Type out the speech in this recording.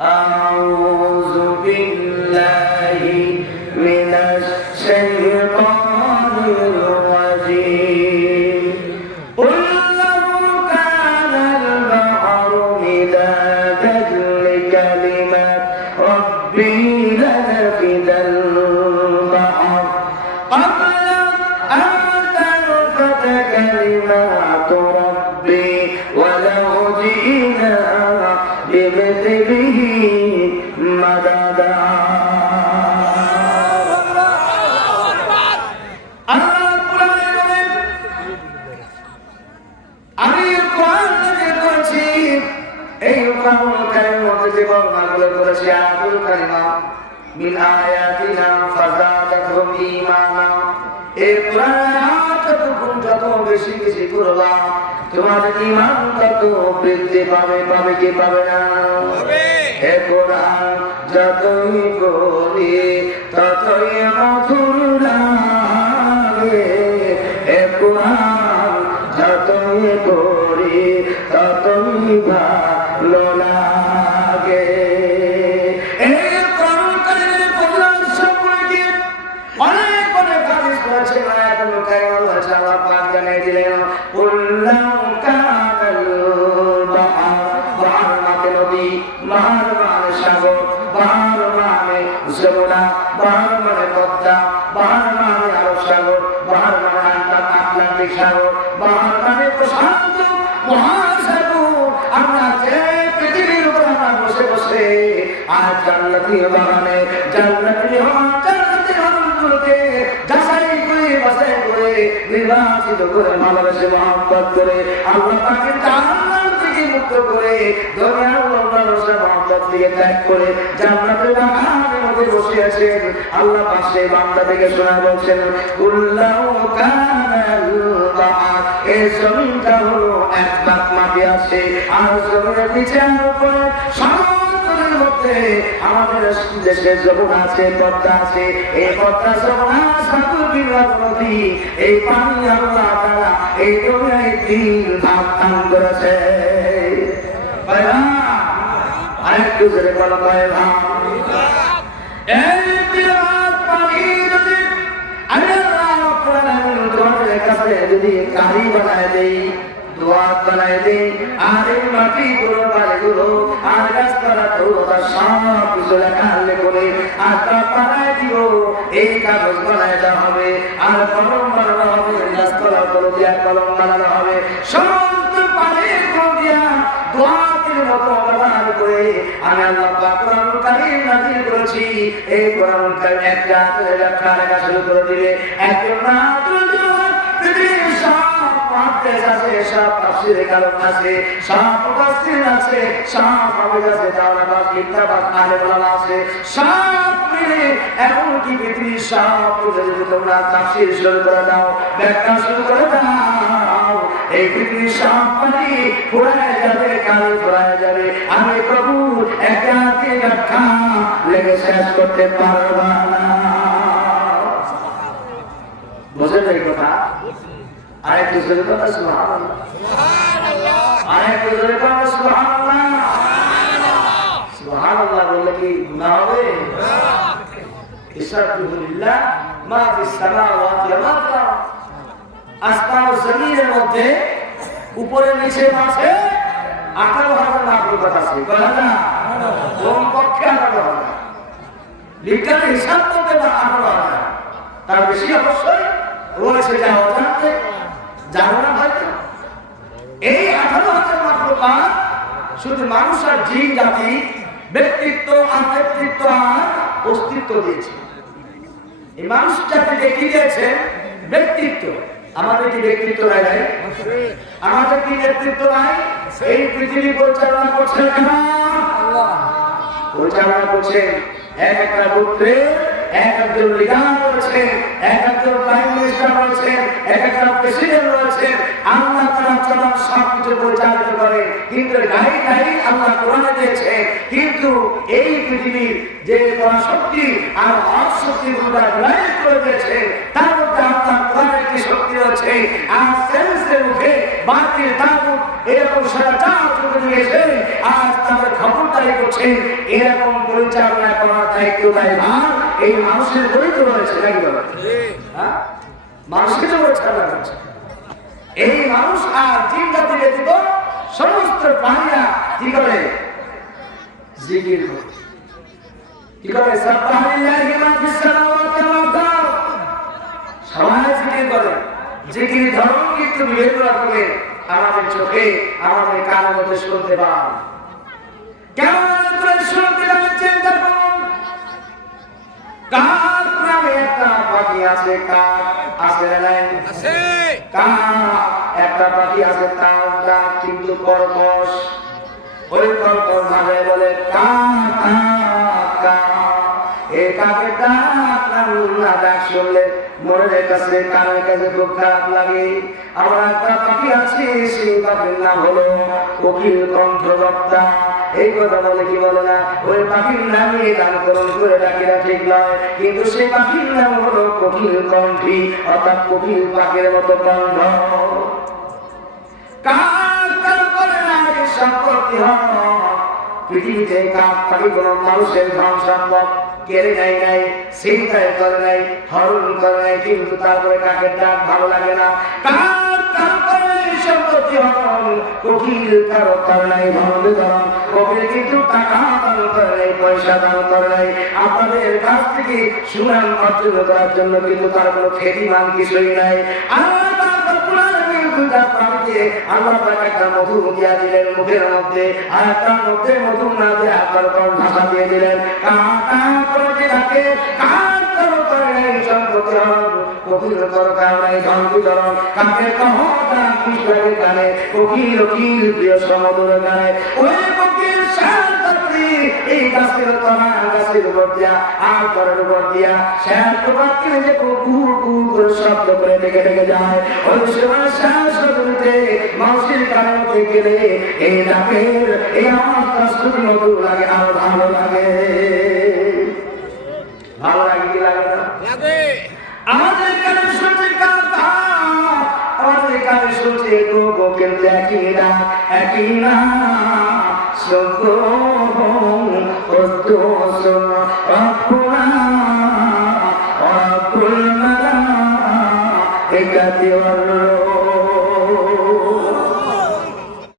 أعوذ بالله من الشيطان الرجيم قل لو كان البحر مدادا لكلمات ربي لنفد البحر قبل أن تنفد كلمات ربي ولو جئنا بمثله مددا من آياتنا فزادتهم إيمانا যত বেশি বেশি করবা তোমাদের ঈমান তত বৃদ্ধি পাবে, পাবে কি পাবে না? হে কোরআন যতই পড়ি ততই মধুর লাগে, হে কোরআন যতই পড়ি ততই ভালো লাগে। নির্বাচিত করে ভালোবেসে মহব্বত করে আল্লাহ তাকে জাহান্নাম থেকে মুক্ত করে দুনিয়ার ভালোবাসা মহব্বত থেকে ত্যাগ করে জান্নাতের বাগানের মধ্যে বসে আছেন। আল্লাহ পাশে বান্দা থেকে শোনা বলছেন কুল্লাউ কানাল বাহর, এই জমিনটা হলো এক ভাগ মাটি আছে আর জমিনের নিচে উপরে সমুদ্রের মধ্যে আমাদের দেশে যমুনা আছে, পদ্মা আছে। এই পদ্মা যমুনা নদী, এই পানি আল্লাহ তাআলা এই দুনিয়ায় তিন ভাগ দান করেছে। আরেকটু জোরে বলো ভাইরা, এই তিন ভাগ পানি যদি আমি আল্লাহ তোমাদের কাছে যদি কারি বানায় দেই, দোয়া বানায় দেই, আর এই মাটিগুলো বাড়িগুলো আর গাছপালা তরুণতা সব কিছু লেখা করে আর তা বানায় দিব, এই কাগজ বানায় দেওয়া হবে আর কলম বানানো হবে, গাছপালা করে দিয়া কলম বানানো হবে, সমস্ত পানির দিয়া দোয়াতের মতো ব্যবহার করে আমি আল্লাহ পাক কোরআনুল কারীম নাযিল করেছি। এই কোরআনুল কারীম একটা লেখা লেখা শুরু করে দিলে একজন না পৃথিবীর সব মাদ্রাস আছে, সব তাফসীরে কালাম আছে, সব মুফাসসির আছে, সব হাফেজ আছে, দাওরাবাদ কিতাবাত আলে ওলামা আছে, সব মিলে এমনকি পৃথিবীর সব যদি তোমরা তাফসীর শুরু করে দাও, ব্যাখ্যা শুরু করে দাও, এই পৃথিবীর সব পানি ফুরায় যাবে, কাল ফুরায় যাবে, আমি প্রভু একাকে ব্যাখ্যা লেগে শেষ করতে পারব না। বুঝে যাই কথা? আরেকটু জোরে বলো সুবহানাল্লাহ, আরেকটু জোরে বলো সুবহানাল্লাহ। সুবহানাল্লাহ বললে কি গুনাহ হবে? ইসরাফিল্লাহ মা ফিস সামাওয়াতি ওয়া মা ফিল আরদ, আসমান ও জমিনের মধ্যে উপরে নিচে আছে 18,000 মাখলুকাত আছে। বলা না কোন পক্ষে 18,000, বিজ্ঞানের হিসাব করতে 18,000, তার বেশি অবশ্যই রয়েছে যা অজান্তে জানো না হয়তো। এই 18,000 মাখলুকাত শুধু মানুষ আর জিন জাতি ব্যক্তিত্ব আর ব্যক্তিত্ব আর অস্তিত্ব দিয়েছে। এই মানুষ জাতিকে কি দিয়েছে? ব্যক্তিত্ব। আমাদের কি ব্যক্তিত্ব নাই? আমাদের কি ব্যক্তিত্ব নাই? এই পৃথিবী পরিচালনা করছে আল্লাহ, পরিচালনা করছে এক একটা পুত্রে, এক একজন লিডার রয়েছে, এক একজন প্রাইম মিনিস্টার রয়েছে, এক একটা প্রেসিডেন্ট রয়েছে। আল্লাহ তাআলা চলার সবকিছু পরিচালনা করে, কিন্তু গাড়ি আল্লাহ কোরআনে দিয়েছে। কিন্তু এই পৃথিবীর যে শক্তি আর অশক্তি গুলো করে দিয়েছে, তার মধ্যে আল্লাহ কোরআনে বাতিল শক্তি রয়েছে আর সেন্সের মুখে বাতিল তাগুত এরকম সারা চাপ চলতে দিয়েছে আজ তাদের খবরদারি করছে এরকম পরিচালনা করার দায়িত্ব দায়ভার এই মানুষের দরিদ্র রয়েছে নাকি বলো মানুষকে তো পরিচালনা করছে এই মানুষ আর জিন জাতি ব্যতীত সমস্ত প্রাণীরা কি করে জিকির করে কি করে সাবহানাল্লাহি মা ফিস সামাওয়াতি ওয়া মা ফিল আরদ সবাই জিকির করে জিকির ধর্ম কিন্তু বিভেদ রাখবে আমাদের চোখে আমাদের কানের মধ্যে শুনতে পান কেমন করে শুনতে পান চিন্তা করুন কার নামে একটা পাখি আছে কাক আছে না নাই আছে কাক একটা পাখি আছে তার ডাক কিন্তু কর্কশ ওই কর্কশ ভাবে বলে কাক কাক এই কাকের ডাক না ডাক শুনলে মনের কাছে কানের কাছে খুব খারাপ লাগে আমার একটা পাখি আছে সেই পাখির নাম হলো কোকিল কণ্ঠবক্তা এই কথা বলে কি বলে না ওই পাখির নামে নামকরণ করে ডাকিরা ঠিক নয় কিন্তু সেই পাখির নাম হলো কোকিল কণ্ঠী অর্থাৎ কোকিল পাখির মতো কণ্ঠ কাক কাক করে না সম্পত্তি হয় পৃথিবীতে কাক পাখি কোনো মানুষের ধন সম্পদ কেড়ে নেয় নাই চিন্তায় করে নাই হরণ করে নাই কিন্তু তারপরে কাকের ডাক ভালো লাগে না কাক কাক করে সম্পত্তি হরণ কোকিল কারো করে নাই ধন ধরন কোকিল কিন্তু টাকা দান করে নাই পয়সা দান করে নাই আপনাদের কাছ থেকে সুনাম অর্জন করার জন্য কিন্তু তার কোনো খ্যাতিমান কিছুই নাই আল্লাহ একটা মধু দিয়া দিলেন মুখের মধ্যে আর তার মধ্যে মধু না দিয়ে আপনার পর ভাষা দিয়ে দিলেন কাকা করে ডাকে কার করো করে সম্পত্তি হরণ কোকিল করো কারণে ধন বিতরণ কাকে কহতা কৃষ্ণের গানে কোকিল কোকিল প্রিয় সমুদ্র গানে ওই কোকিল শান্তি এই গাছের তলা গাছের উপর দিয়া আর করার উপর দিয়া শ্যাম পাখি যে কুকুর কুকুর শব্দ করে ডেকে ডেকে যায় ওই সময় শ্যাম শব্দতে মানুষের কারণে গেলে এই ডাকের এই আমার কষ্ট মধুর লাগে আর ভালো লাগে ভালো লাগে কি লাগে না আমাদের কানে শুনছে কাকা আমাদের কানে শুনছে লোক কিন্তু একই না সত্য সত্য অপুরা অপুরা একাতি